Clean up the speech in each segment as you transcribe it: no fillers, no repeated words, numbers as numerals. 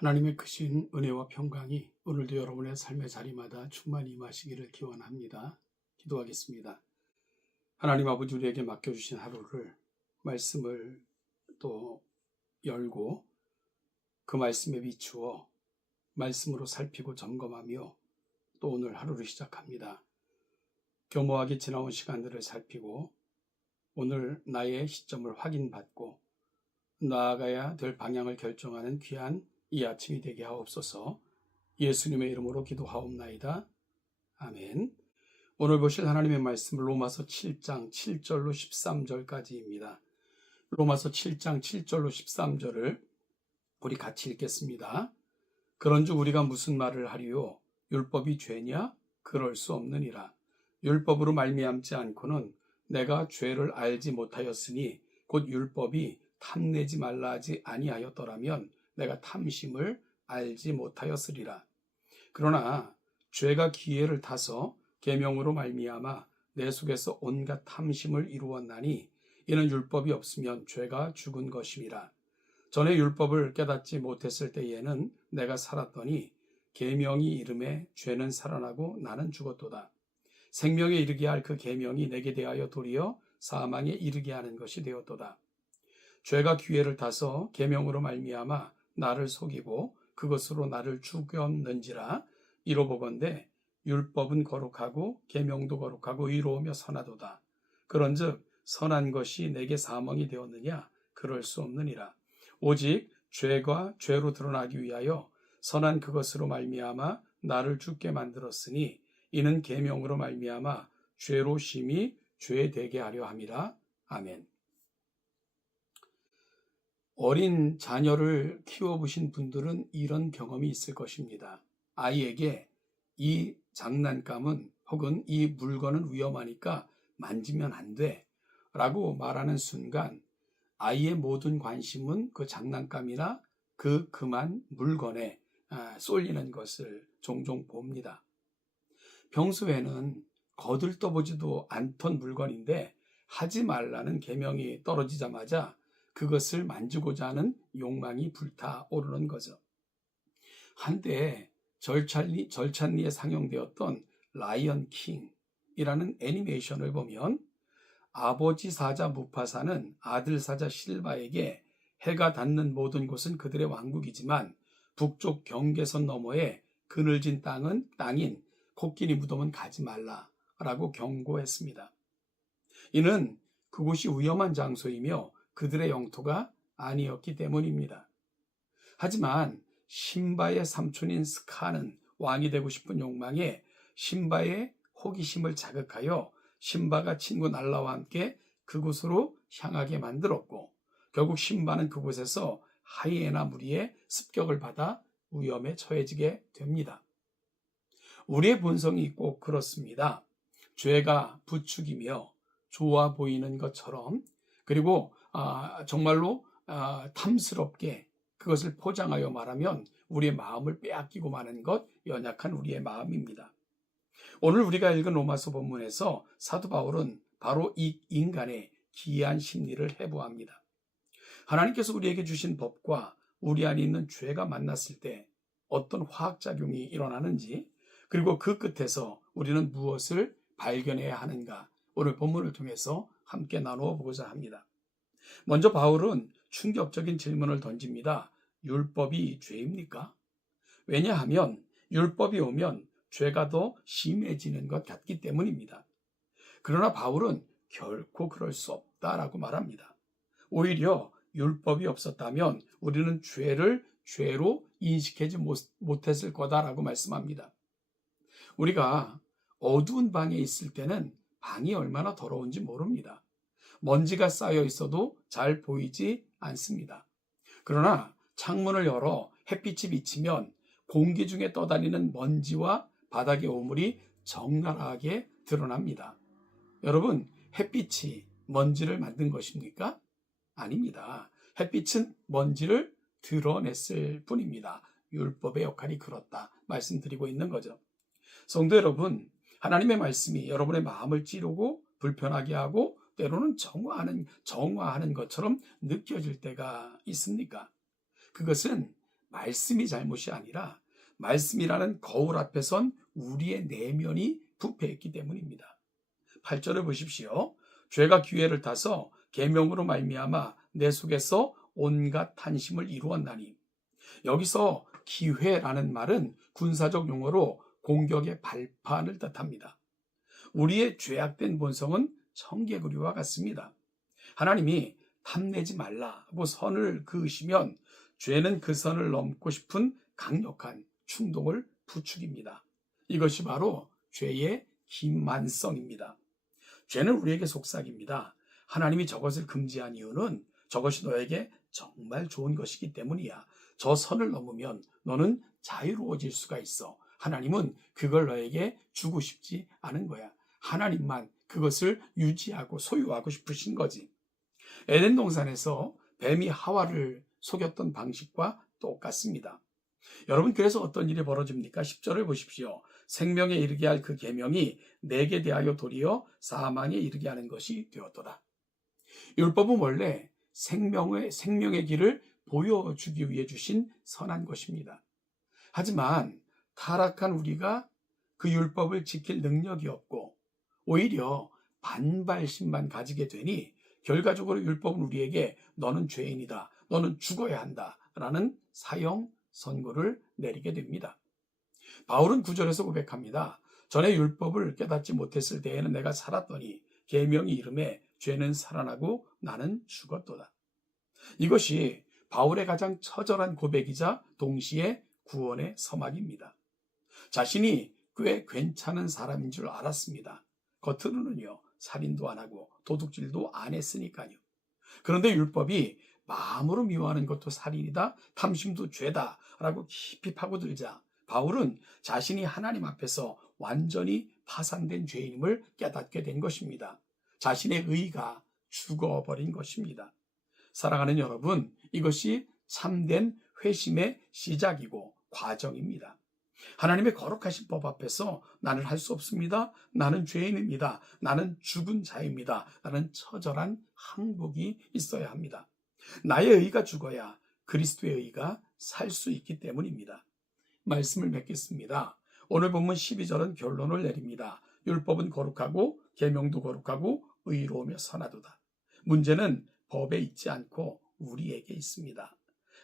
하나님의 크신 은혜와 평강이 오늘도 여러분의 삶의 자리마다 충만히 임하시기를 기원합니다. 기도하겠습니다. 하나님 아버지, 우리에게 맡겨주신 하루를 말씀을 또 열고 그 말씀에 비추어 말씀으로 살피고 점검하며 또 오늘 하루를 시작합니다. 교모하게 지나온 시간들을 살피고 오늘 나의 시점을 확인받고 나아가야 될 방향을 결정하는 귀한 이 아침이 되게 하옵소서. 예수님의 이름으로 기도하옵나이다. 아멘. 오늘 보실 하나님의 말씀은 로마서 7장 7절로 13절까지입니다. 로마서 7장 7절로 13절을 우리 같이 읽겠습니다. 그런즉 우리가 무슨 말을 하리요? 율법이 죄냐? 그럴 수 없느니라. 율법으로 말미암지 않고는 내가 죄를 알지 못하였으니 곧 율법이 탐내지 말라 하지 아니하였더라면 내가 탐심을 알지 못하였으리라. 그러나 죄가 기회를 타서 계명으로 말미암아 내 속에서 온갖 탐심을 이루었나니 이는 율법이 없으면 죄가 죽은 것임이라. 전에 율법을 깨닫지 못했을 때에는 내가 살았더니 계명이 이름에 죄는 살아나고 나는 죽었도다. 생명에 이르게 할 그 계명이 내게 대하여 도리어 사망에 이르게 하는 것이 되었도다. 죄가 기회를 타서 계명으로 말미암아 나를 속이고 그것으로 나를 죽였는지라. 이로보건대 율법은 거룩하고 계명도 거룩하고 의로우며 선하도다. 그런즉 선한 것이 내게 사망이 되었느냐? 그럴 수 없느니라. 오직 죄가 죄로 드러나기 위하여 선한 그것으로 말미암아 나를 죽게 만들었으니 이는 계명으로 말미암아 죄로 심히 죄되게 하려 함이라. 아멘. 어린 자녀를 키워보신 분들은 이런 경험이 있을 것입니다. 아이에게 이 장난감은 혹은 이 물건은 위험하니까 만지면 안 돼 라고 말하는 순간 아이의 모든 관심은 그 장난감이나 그만 물건에 쏠리는 것을 종종 봅니다. 평소에는 거들떠보지도 않던 물건인데 하지 말라는 계명이 떨어지자마자 그것을 만지고자 하는 욕망이 불타오르는 거죠. 한때 절찬리에 상영되었던 라이언 킹이라는 애니메이션을 보면 아버지 사자 무파사는 아들 사자 실바에게 해가 닿는 모든 곳은 그들의 왕국이지만 북쪽 경계선 너머에 그늘진 땅인 코끼리 무덤은 가지 말라라고 경고했습니다. 이는 그곳이 위험한 장소이며 그들의 영토가 아니었기 때문입니다. 하지만 심바의 삼촌인 스카는 왕이 되고 싶은 욕망에 심바의 호기심을 자극하여 심바가 친구 날라와 함께 그곳으로 향하게 만들었고 결국 심바는 그곳에서 하이에나 무리의 습격을 받아 위험에 처해지게 됩니다. 우리의 본성이 꼭 그렇습니다. 죄가 부추기며 좋아 보이는 것처럼 그리고 정말로 탐스럽게 그것을 포장하여 말하면 우리의 마음을 빼앗기고 마는 것, 연약한 우리의 마음입니다. 오늘 우리가 읽은 로마서 본문에서 사도 바울은 바로 이 인간의 기이한 심리를 해부합니다. 하나님께서 우리에게 주신 법과 우리 안에 있는 죄가 만났을 때 어떤 화학작용이 일어나는지 그리고 그 끝에서 우리는 무엇을 발견해야 하는가 오늘 본문을 통해서 함께 나누어 보고자 합니다. 먼저 바울은 충격적인 질문을 던집니다. 율법이 죄입니까? 왜냐하면 율법이 오면 죄가 더 심해지는 것 같기 때문입니다. 그러나 바울은 결코 그럴 수 없다라고 말합니다. 오히려 율법이 없었다면 우리는 죄를 죄로 인식하지 못했을 거다라고 말씀합니다. 우리가 어두운 방에 있을 때는 방이 얼마나 더러운지 모릅니다. 먼지가 쌓여 있어도 잘 보이지 않습니다. 그러나 창문을 열어 햇빛이 비치면 공기 중에 떠다니는 먼지와 바닥의 오물이 적나라하게 드러납니다. 여러분, 햇빛이 먼지를 만든 것입니까? 아닙니다. 햇빛은 먼지를 드러냈을 뿐입니다. 율법의 역할이 그렇다 말씀드리고 있는 거죠. 성도 여러분, 하나님의 말씀이 여러분의 마음을 찌르고 불편하게 하고 때로는 정화하는 것처럼 느껴질 때가 있습니까? 그것은 말씀이 잘못이 아니라 말씀이라는 거울 앞에 선 우리의 내면이 부패했기 때문입니다. 8절을 보십시오. 죄가 기회를 타서 계명으로 말미암아 내 속에서 온갖 탄심을 이루었나니. 여기서 기회라는 말은 군사적 용어로 공격의 발판을 뜻합니다. 우리의 죄악된 본성은 청개구리와 같습니다. 하나님이 탐내지 말라고 선을 그으시면 죄는 그 선을 넘고 싶은 강력한 충동을 부추깁니다. 이것이 바로 죄의 기만성입니다. 죄는 우리에게 속삭입니다. 하나님이 저것을 금지한 이유는 저것이 너에게 정말 좋은 것이기 때문이야. 저 선을 넘으면 너는 자유로워질 수가 있어. 하나님은 그걸 너에게 주고 싶지 않은 거야. 하나님만 그것을 유지하고 소유하고 싶으신 거지. 에덴 동산에서 뱀이 하와를 속였던 방식과 똑같습니다. 여러분, 그래서 어떤 일이 벌어집니까? 10절을 보십시오. 생명에 이르게 할 그 계명이 내게 대하여 도리어 사망에 이르게 하는 것이 되었도다. 율법은 원래 생명의 길을 보여주기 위해 주신 선한 것입니다. 하지만 타락한 우리가 그 율법을 지킬 능력이 없고 오히려 반발심만 가지게 되니 결과적으로 율법은 우리에게 너는 죄인이다, 너는 죽어야 한다 라는 사형 선고를 내리게 됩니다. 바울은 9절에서 고백합니다. 전에 율법을 깨닫지 못했을 때에는 내가 살았더니 계명이 이름에 죄는 살아나고 나는 죽었도다. 이것이 바울의 가장 처절한 고백이자 동시에 구원의 서막입니다. 자신이 꽤 괜찮은 사람인 줄 알았습니다. 겉으로는요, 살인도 안 하고 도둑질도 안 했으니까요. 그런데 율법이 마음으로 미워하는 것도 살인이다, 탐심도 죄다 라고 깊이 파고들자 바울은 자신이 하나님 앞에서 완전히 파산된 죄인임을 깨닫게 된 것입니다. 자신의 의가 죽어버린 것입니다. 사랑하는 여러분, 이것이 참된 회심의 시작이고 과정입니다. 하나님의 거룩하신 법 앞에서 나는 할 수 없습니다. 나는 죄인입니다. 나는 죽은 자입니다. 라는 처절한 항복이 있어야 합니다. 나의 의가 죽어야 그리스도의 의가 살 수 있기 때문입니다. 말씀을 맺겠습니다. 오늘 본문 12절은 결론을 내립니다. 율법은 거룩하고 계명도 거룩하고 의로우며 선하도다. 문제는 법에 있지 않고 우리에게 있습니다.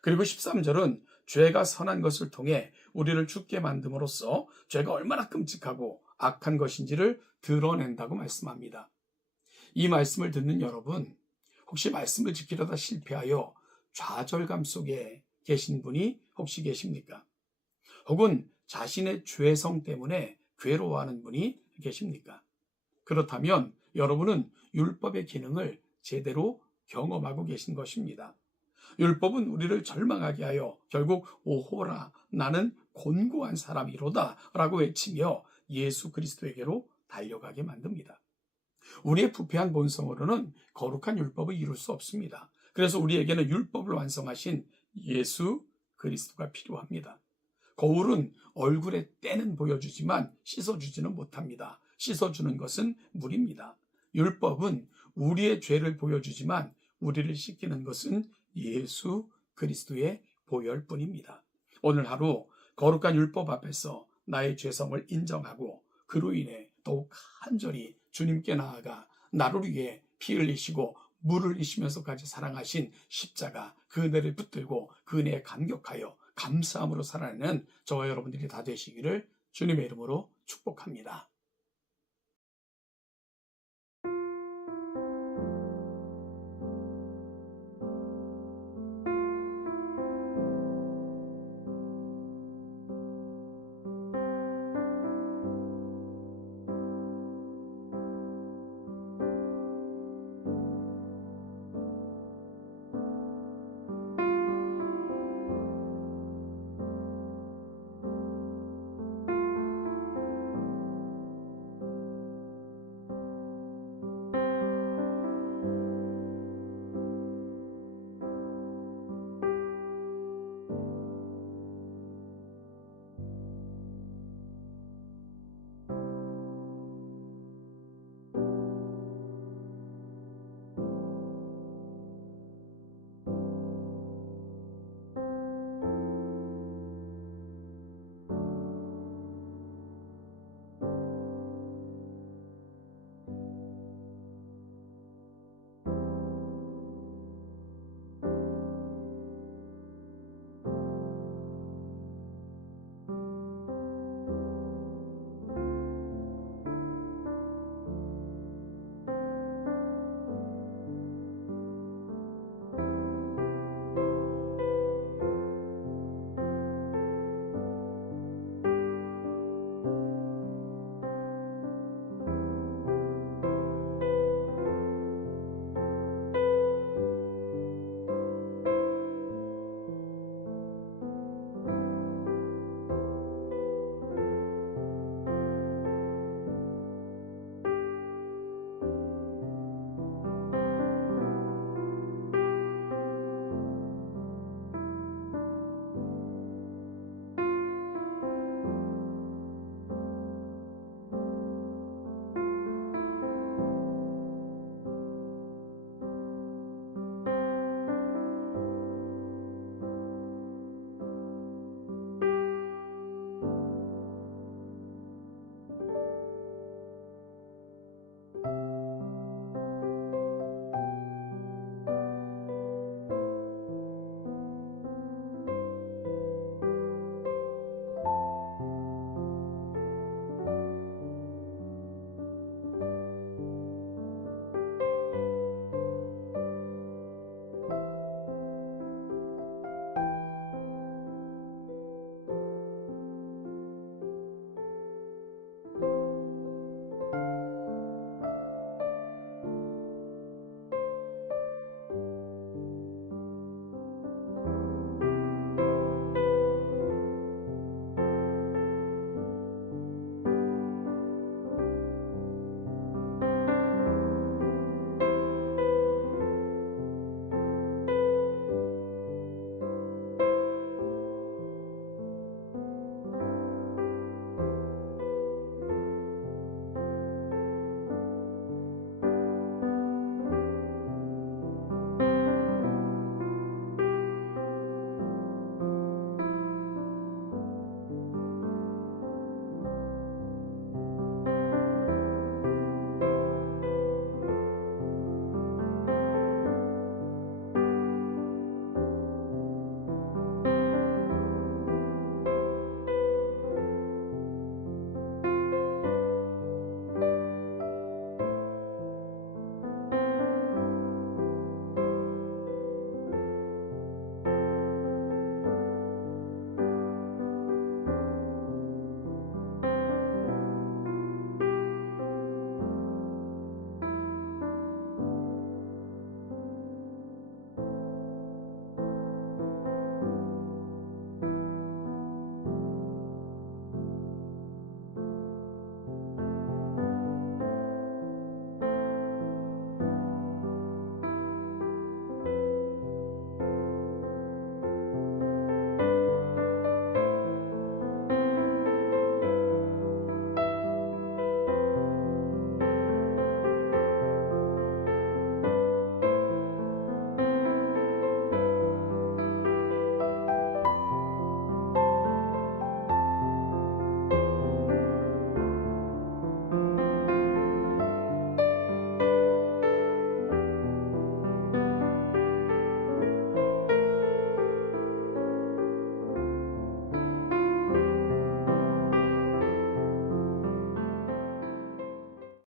그리고 13절은 죄가 선한 것을 통해 우리를 죽게 만듦으로써 죄가 얼마나 끔찍하고 악한 것인지를 드러낸다고 말씀합니다. 이 말씀을 듣는 여러분, 혹시 말씀을 지키려다 실패하여 좌절감 속에 계신 분이 혹시 계십니까? 혹은 자신의 죄성 때문에 괴로워하는 분이 계십니까? 그렇다면 여러분은 율법의 기능을 제대로 경험하고 계신 것입니다. 율법은 우리를 절망하게 하여 결국 오호라 나는 곤고한 사람이로다 라고 외치며 예수 그리스도에게로 달려가게 만듭니다. 우리의 부패한 본성으로는 거룩한 율법을 이룰 수 없습니다. 그래서 우리에게는 율법을 완성하신 예수 그리스도가 필요합니다. 거울은 얼굴에 때는 보여주지만 씻어주지는 못합니다. 씻어주는 것은 물입니다. 율법은 우리의 죄를 보여주지만 우리를 씻기는 것은 예수 그리스도의 보혈뿐입니다. 오늘 하루 거룩한 율법 앞에서 나의 죄성을 인정하고 그로 인해 더욱 간절히 주님께 나아가 나를 위해 피 흘리시고 물 흘리시면서까지 사랑하신 십자가 그 은혜를 붙들고 그 은혜에 감격하여 감사함으로 살아내는 저와 여러분들이 다 되시기를 주님의 이름으로 축복합니다.